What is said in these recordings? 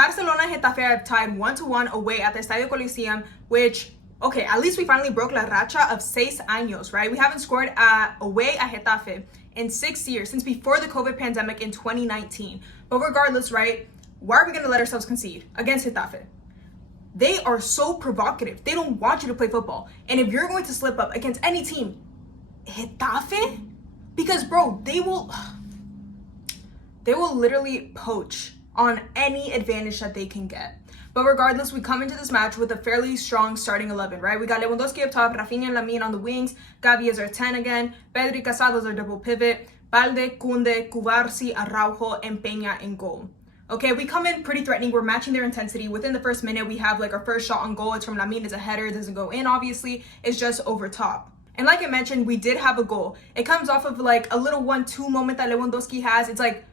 Barcelona and Getafe have tied 1-1 away at the Estadio Coliseum, which, okay, at least we finally broke la racha of 6 años, right? We haven't scored away at Getafe in 6 years, since before the COVID pandemic in 2019. But regardless, right, why are we going to let ourselves concede against Getafe? They are so provocative. They don't want you to play football. And if you're going to slip up against any team, Getafe? Because, bro, they will literally poach on any advantage that they can get. But regardless, we come into this match with a fairly strong starting 11, right? We got Lewandowski up top, Rafinha and Lamine on the wings, Gavi is our 10 again, Pedri, Casado is our double pivot, Balde, Kunde, Cubarsí, Araujo, and Peña in goal. Okay, we come in pretty threatening. We're matching their intensity. Within the first minute, we have like our first shot on goal. It's from Lamine. It's a header. It doesn't go in, obviously. It's just over top. And like I mentioned, we did have a goal. It comes off of like a little 1-2 moment that Lewandowski has. It's like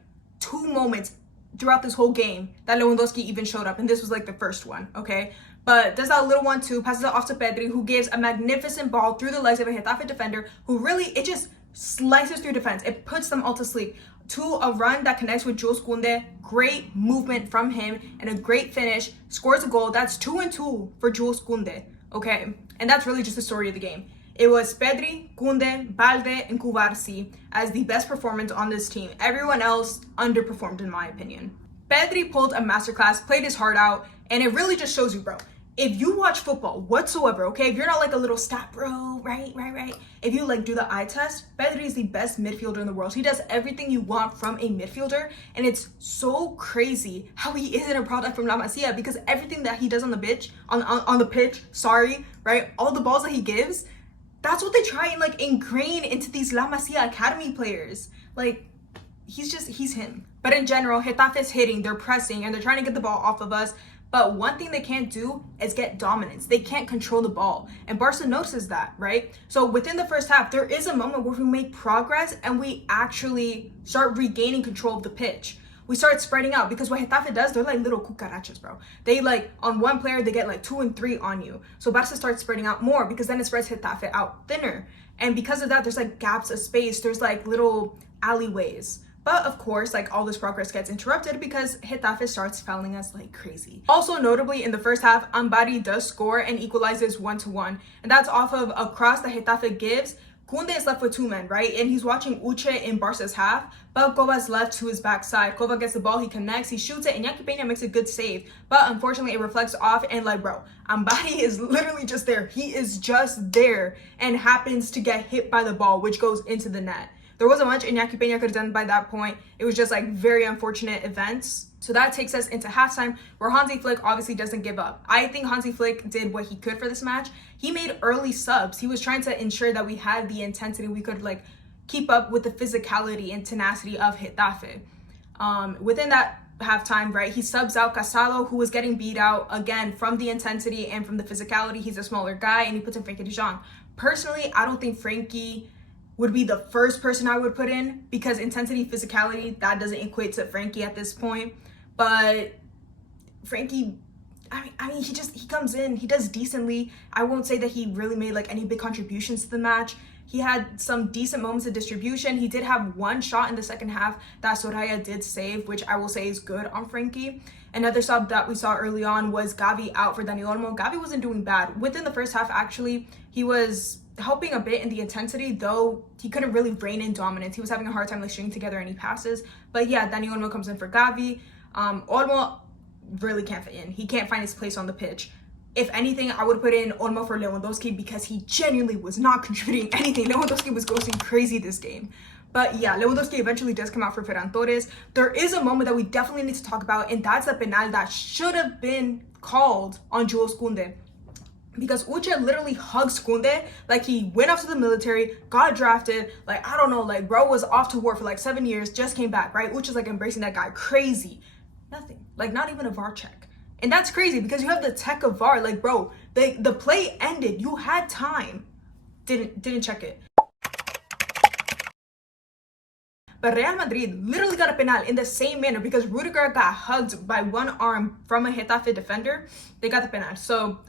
2 moments throughout this whole game that Lewandowski even showed up, and this was like the first one, okay? But does that little 1-2, passes it off to Pedri, who gives a magnificent ball through the legs of a Getafe defender, who really, it just slices through defense. It puts them all to sleep. To a run that connects with Jules Koundé, great movement from him, and a great finish, scores a goal. That's 2-2 for Jules Koundé, okay? And that's really just the story of the game. It was Pedri, Koundé, Balde, and Cubarsí as the best performance on this team. Everyone else underperformed, in my opinion. Pedri pulled a masterclass, played his heart out, and it really just shows you, bro. If you watch football whatsoever, okay, if you're not like a little stat bro, right. If you like do the eye test, Pedri is the best midfielder in the world. He does everything you want from a midfielder, and it's so crazy how he isn't a product from La Masia, because everything that he does on the pitch, on the pitch, right, all the balls that he gives, that's what they try and like ingrain into these La Masia Academy players. Like, he's him. But in general, Getafe is hitting, they're pressing, and they're trying to get the ball off of us. But one thing they can't do is get dominance. They can't control the ball. And Barca notices that, right? So within the first half, there is a moment where we make progress and we actually start regaining control of the pitch. We start spreading out, because what Getafe does, they're like little cucarachas, bro. They like, on one player, they get like 2 and 3 on you. So Barca starts spreading out more, because then it spreads Getafe out thinner. And because of that, there's like gaps of space. There's like little alleyways. But of course, like, all this progress gets interrupted because Getafe starts fouling us like crazy. Also notably, in the first half, Ambari does score and equalizes 1-1. And that's off of a cross that Getafe gives. Koundé is left with 2 men, right? And he's watching Uche in Barca's half, but Kova's left to his backside. Kova gets the ball, he connects, he shoots it, and Iñaki Peña makes a good save. But unfortunately, it reflects off, and like, bro, Ambari is literally just there. He is just there and happens to get hit by the ball, which goes into the net. There wasn't much Iñaki Peña could have done by that point. It was just like very unfortunate events. So that takes us into halftime, where Hansi Flick obviously doesn't give up. I think Hansi Flick did what he could for this match. He made early subs. He was trying to ensure that we had the intensity. We could like keep up with the physicality and tenacity of Getafe. Within that halftime, right, he subs out Casado, who was getting beat out again from the intensity and from the physicality. He's a smaller guy, and he puts in Frenkie de Jong. Personally, I don't think Frenkie would be the first person I would put in, because intensity, physicality, that doesn't equate to Frenkie at this point. But Frenkie, I mean, he comes in, he does decently. I won't say that he really made like any big contributions to the match. He had some decent moments of distribution. He did have one shot in the second half that Soraya did save, which I will say is good on Frenkie. Another sub that we saw early on was Gavi out for Dani Olmo. Gavi wasn't doing bad. Within the first half, actually, he was helping a bit in the intensity, though he couldn't really rein in dominance. He was having a hard time like stringing together any passes. But yeah, Dani Olmo comes in for Gavi. Olmo really can't fit in. He can't find his place on the pitch. If anything, I would put in Olmo for Lewandowski, because he genuinely was not contributing anything. Lewandowski was ghosting crazy this game. But yeah, Lewandowski eventually does come out for Ferran Torres. There is a moment that we definitely need to talk about, and that's the penal that should have been called on Jules Koundé. Because Uche literally hugs Koundé like he went off to the military, got drafted, like, I don't know, like, bro was off to war for like 7 years, just came back, right? Uche's like embracing that guy, crazy. Nothing, like, not even a VAR check. And that's crazy, because you have the tech of VAR, like, bro, the play ended, you had time, didn't check it. But Real Madrid literally got a penal in the same manner, because Rudiger got hugged by one arm from a Getafe defender. They got the penal. So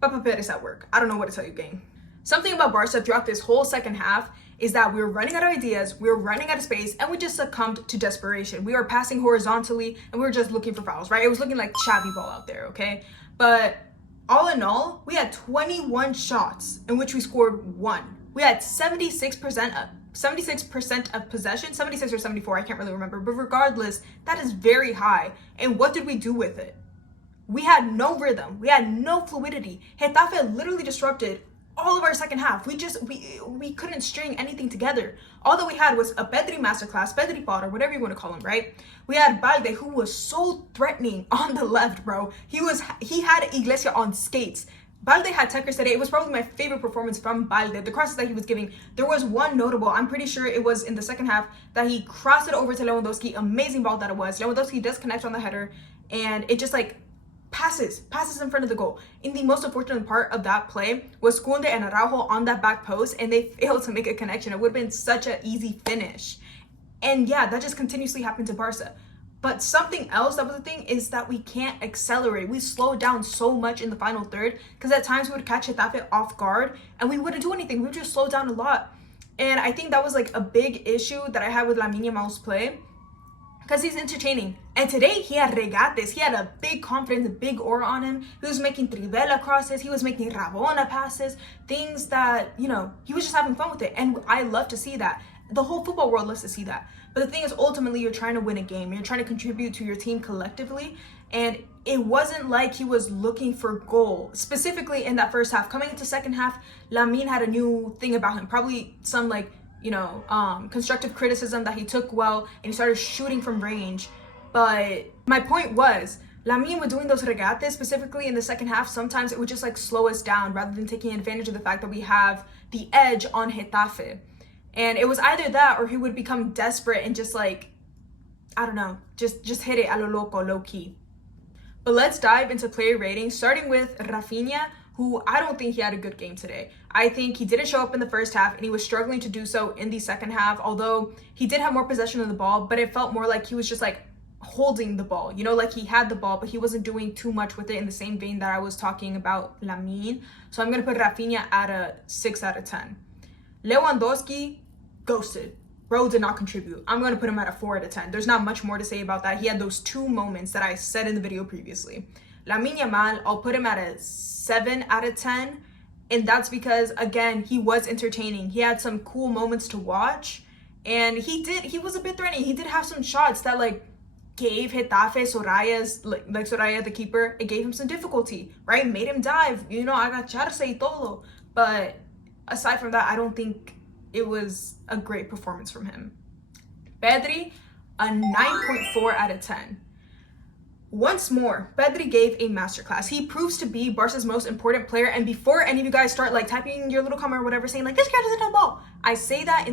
Papa Perez at work. I don't know what to tell you, gang. Something about Barca throughout this whole second half is that we were running out of ideas, we were running out of space, and we just succumbed to desperation. We were passing horizontally, and we were just looking for fouls, right? It was looking like Xavi ball out there, okay? But all in all, we had 21 shots in which we scored 1. We had 76% of possession, 76 or 74, I can't really remember, but regardless, that is very high. And what did we do with it? We had no rhythm. We had no fluidity. Getafe literally disrupted all of our second half. We couldn't string anything together. All that we had was a Pedri masterclass, Pedri Potter, whatever you want to call him, right? We had Balde, who was so threatening on the left, bro. He had Iglesia on skates. Balde had techers today. It was probably my favorite performance from Balde. The crosses that he was giving, there was one notable, I'm pretty sure it was in the second half, that he crossed it over to Lewandowski. Amazing ball that it was. Lewandowski does connect on the header, and it just like passes in front of the goal. And the most unfortunate part of that play was Kunde and Araujo on that back post, and they failed to make a connection. It would have been such an easy finish. And yeah, that just continuously happened to Barca. But something else that was the thing is that we can't accelerate. We slowed down so much in the final third because at times we would catch Getafe off guard and we wouldn't do anything. We would just slow down a lot. And I think that was like a big issue that I had with Lamine Yamal's play because he's entertaining. And today he had regates. He had a big confidence, a big aura on him. He was making trivela crosses. He was making rabona passes, things that, you know, he was just having fun with it. And I love to see that. The whole football world loves to see that. But the thing is, ultimately, you're trying to win a game. You're trying to contribute to your team collectively. And it wasn't like he was looking for goal. Specifically in that first half. Coming into second half, Lamine had a new thing about him. Probably some constructive criticism that he took well. And he started shooting from range. But my point was, Lamine was doing those regates, specifically in the second half. Sometimes it would just like slow us down rather than taking advantage of the fact that we have the edge on Getafe. And it was either that or he would become desperate and just like, I don't know, just hit it a lo loco, low key. But let's dive into player ratings, starting with Rafinha, who I don't think he had a good game today. I think he didn't show up in the first half and he was struggling to do so in the second half, although he did have more possession of the ball, but it felt more like he was just like holding the ball, you know, like he had the ball, but he wasn't doing too much with it in the same vein that I was talking about Lamine. So I'm going to put Rafinha at a 6 out of 10. Lewandowski, ghosted. Bro did not contribute. I'm going to put him at a 4 out of 10. There's not much more to say about that. He had those 2 moments that I said in the video previously. Lamine Yamal, I'll put him at a 7 out of 10. And that's because, again, he was entertaining. He had some cool moments to watch. And he was a bit threatening. He did have some shots that, like, gave Getafe, Soraya, the keeper, it gave him some difficulty, right? Made him dive, you know, agacharse y todo. But aside from that, I don't think it was a great performance from him. Pedri, a 9.4 out of 10. Once more, Pedri gave a masterclass. He proves to be Barca's most important player. And before any of you guys start like typing your little comment or whatever saying like, this guy doesn't know the ball, I say that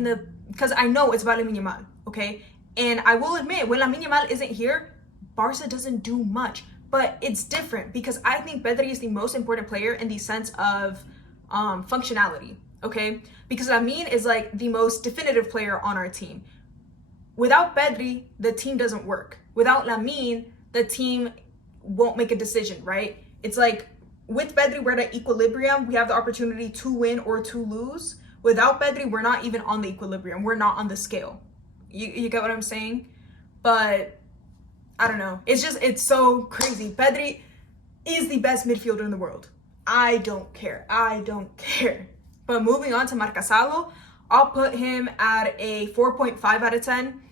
because I know it's about Lamine Yamal, okay? And I will admit, when Lamine Yamal isn't here, Barca doesn't do much. But it's different because I think Pedri is the most important player in the sense of functionality, okay? Because Lamine is like the most definitive player on our team. Without Pedri, the team doesn't work. Without Lamine, the team won't make a decision, right? It's like with Pedri, we're at equilibrium. We have the opportunity to win or to lose. Without Pedri, we're not even on the equilibrium. We're not on the scale. You get what I'm saying? But I don't know. It's so crazy. Pedri is the best midfielder in the world. I don't care. But moving on to Marcasalo, I'll put him at a 4.5 out of 10.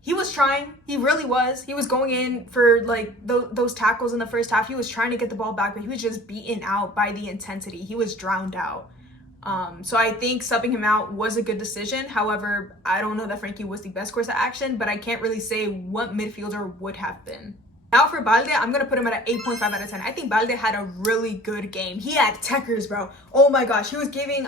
He was trying. He really was. He was going in for like those tackles in the first half. He was trying to get the ball back, but he was just beaten out by the intensity. He was drowned out. So I think subbing him out was a good decision. However, I don't know that Frankie was the best course of action, but I can't really say what midfielder would have been. Now for Balde, I'm going to put him at an 8.5 out of 10. I think Balde had a really good game. He had techers, bro. Oh my gosh. He was giving,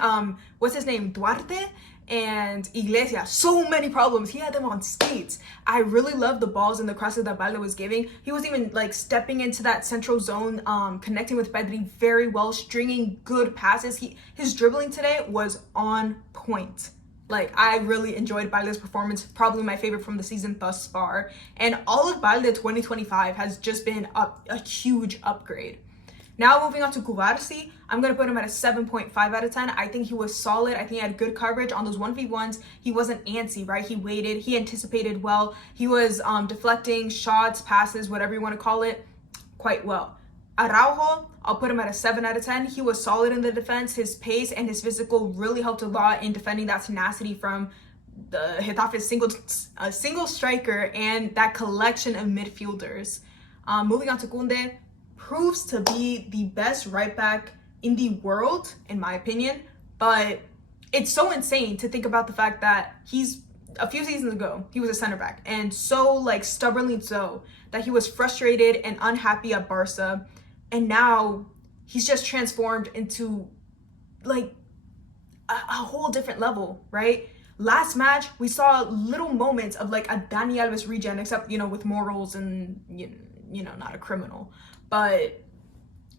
what's his name? Duarte and Iglesias so many problems. He had them on skates. I really loved the balls and the crosses that Balde was giving. He was even like stepping into that central zone, connecting with Pedri very well, stringing good passes. His dribbling today was on point. Like, I really enjoyed Balde's performance, probably my favorite from the season thus far. And all of Balde 2025 has just been a huge upgrade. Now moving on to Cubarsí, I'm going to put him at a 7.5 out of 10. I think he was solid. I think he had good coverage on those 1v1s. He wasn't antsy, right? He waited. He anticipated well. He was deflecting shots, passes, whatever you want to call it, quite well. Araujo, I'll put him at a 7 out of 10. He was solid in the defense. His pace and his physical really helped a lot in defending that tenacity from the Getafe's single striker and that collection of midfielders. Moving on to Koundé, proves to be the best right back in the world, in my opinion. But it's so insane to think about the fact that he's, a few seasons ago, he was a center back, and so like stubbornly so that he was frustrated and unhappy at Barca, and now he's just transformed into like a whole different level, right? Last match, we saw little moments of like a Dani Alves regen, except, you know, with morals and, you know, not a criminal. But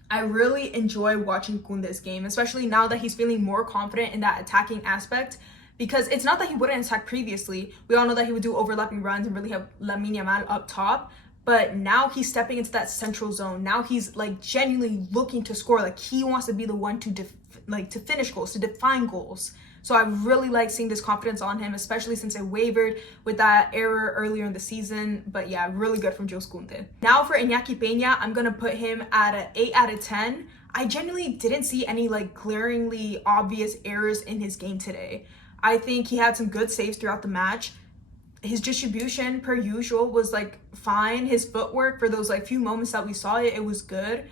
I really enjoy watching Koundé's game, especially now that he's feeling more confident in that attacking aspect, because it's not that he wouldn't attack previously. We all know that he would do overlapping runs and really have Lamine Yamal up top. But now he's stepping into that central zone. Now he's like genuinely looking to score. Like he wants to be the one to to finish goals, to define goals. So I really like seeing this confidence on him, especially since I wavered with that error earlier in the season. But yeah, really good from Jules Koundé. Now for Iñaki Peña, I'm going to put him at an 8 out of 10. I genuinely didn't see any like glaringly obvious errors in his game today. I think he had some good saves throughout the match. His distribution, per usual, was like fine. His footwork for those like few moments that we saw it was good.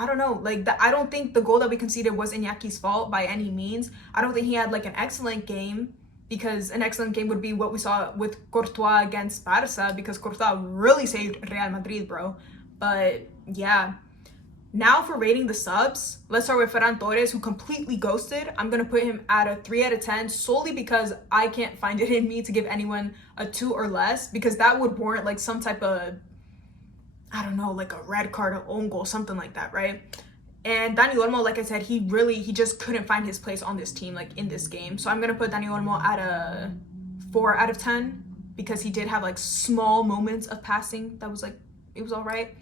I don't know, like I don't think the goal that we conceded was Iñaki's fault by any means. I don't think he had like an excellent game, because an excellent game would be what we saw with Courtois against Barca, because Courtois really saved Real Madrid, bro. But yeah, now for rating the subs, let's start with Ferran Torres, who completely ghosted. I'm gonna put him at a 3 out of 10 solely because I can't find it in me to give anyone a 2 or less, because that would warrant like some type of, I don't know, like a red card, an own goal, something like that, right? And Dani Olmo, like I said, he just couldn't find his place on this team, like in this game. So I'm gonna put Dani Olmo at a 4 out of 10 because he did have like small moments of passing that was like, it was all right.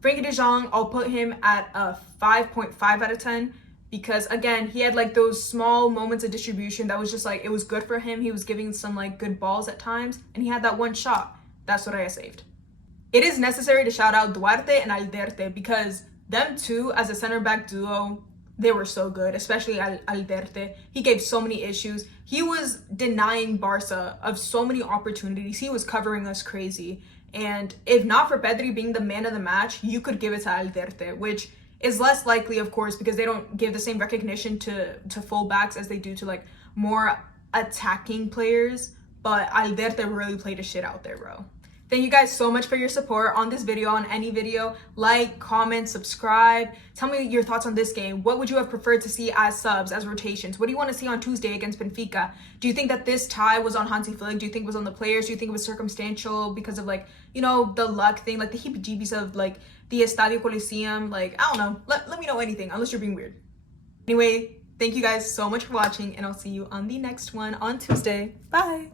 Frenkie de Jong, I'll put him at a 5.5 out of 10 because again, he had like those small moments of distribution that was just like, it was good for him. He was giving some like good balls at times, and he had that one shot that Soraya saved. It is necessary to shout out Duarte and Alderte because them two as a center back duo, they were so good, especially Alderte. He gave so many issues. He was denying Barca of so many opportunities. He was covering us crazy. And if not for Pedri being the man of the match, you could give it to Alderte, which is less likely, of course, because they don't give the same recognition to fullbacks as they do to like more attacking players. But Alderte really played his shit out there, bro. Thank you guys so much for your support on this video, on any video. Like, comment, subscribe. Tell me your thoughts on this game. What would you have preferred to see as subs, as rotations? What do you want to see on Tuesday against Benfica? Do you think that this tie was on Hansi Flick? Do you think it was on the players? Do you think it was circumstantial because of like, you know, the luck thing, like the heebie-jeebies of like the Estadio Coliseum? Like, I don't know. Let me know anything, unless you're being weird. Anyway, thank you guys so much for watching, and I'll see you on the next one on Tuesday. Bye.